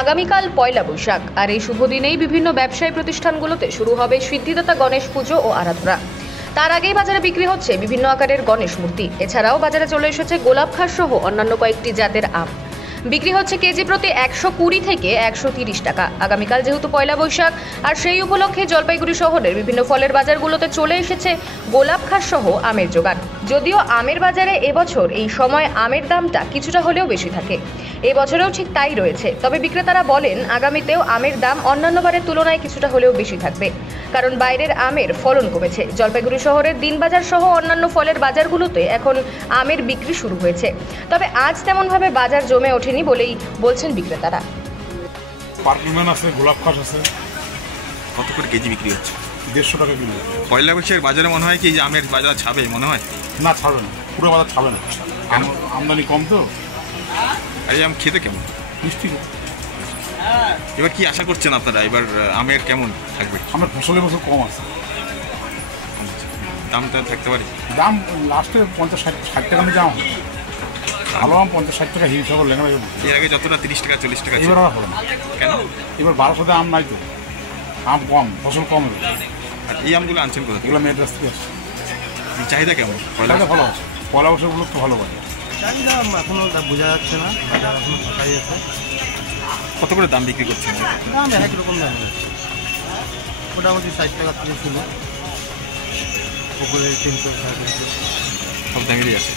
আগামীকাল পয়লা বৈশাখ, আর এই শুভ দিনেই বিভিন্ন ব্যবসায়ী প্রতিষ্ঠানগুলোতে শুরু হবে সিদ্ধিদাতা গণেশ পুজো ও আরাধনা। তার আগেই বাজারে বিক্রি হচ্ছে বিভিন্ন আকারের গণেশ মূর্তি। এছাড়াও বাজারে চলে এসেছে গোলাপ খাস সহ অন্যান্য কয়েকটি জাতের আম। বিক্রি হচ্ছে কেজি প্রতি 120 থেকে 130 টাকা। আগামীকাল যেহেতু পয়লা বৈশাখ, আর সেই উপলক্ষে জলপাইগুড়ি শহরের বিভিন্ন ফলের বাজারগুলোতে চলে এসেছে গোলাপ খাস সহ আমের জোগান। যদিও আমের বাজারে এবছর এই সময় আমের দামটা কিছুটা হলেও বেশি থাকে, এবছরেও ঠিক তাই রয়েছে। তবে বিক্রেতারা বলেন আগামীতেও আমের দাম অন্যান্য বারের তুলনায় কিছুটা হলেও বেশি থাকবে, কারণ বাইরের আমের ফলন কমেছে। জলপাইগুড়ি শহরের দিনবাজার সহ অন্যান্য ফলের বাজারগুলোতে এখন আমের বিক্রি শুরু হয়েছে, তবে আজ তেমনভাবে বাজার জমে ওঠেনি বলেই বলছেন বিক্রেতারা। পার্পলম্যান আছে, গোলাপ খাস আছে। কত করে কেজি বিক্রি হচ্ছে? 150 টাকা কিলো। পয়লা বৈশাখের বাজারে মনে হয় কি যে আমের বাজার ছাবে মনে হয়? না, ছাড়বে না, পুরো বাজার ছাড়বে না। আমদানি কম তো। আর এই আম খেতে কেমন? মিষ্টি। এবার কি আশা করছেন আপনারা, এবার আমের কেমন থাকবে? আমার ফসলের বছর কম আছে, দামটা থাকতে পারে। দাম লাস্টে 50-60 টাকা নিয়ে যাওয়া হয়। ভালো আম 50-60 টাকা হিসাবে লেখা। এর আগে যতটা 30 টাকা 40 টাকা ছিল। এবার আর হবে না। কেন? এবার 1200 আম নাই তো, আম কম, ফসল কম। আর এই আমগুলো আনছেন কোথা থেকে? এগুলো মেয়ের কাছ থেকে আসছে। চাহিদা কেমন? চাহিদা ভালো আছে, পয়লা বছরগুলো তো ভালো বাজার। চাহিদা এখনো বোঝা যাচ্ছে না, বাজার এখনো ফাঁকাই আছে। কত করে দাম বিক্রি করছেন? দাম একরকম দাম যাচ্ছে, মোটামুটি 60 টাকা থেকে শুরু, পুকুরে 300 সব দামেরই আছে।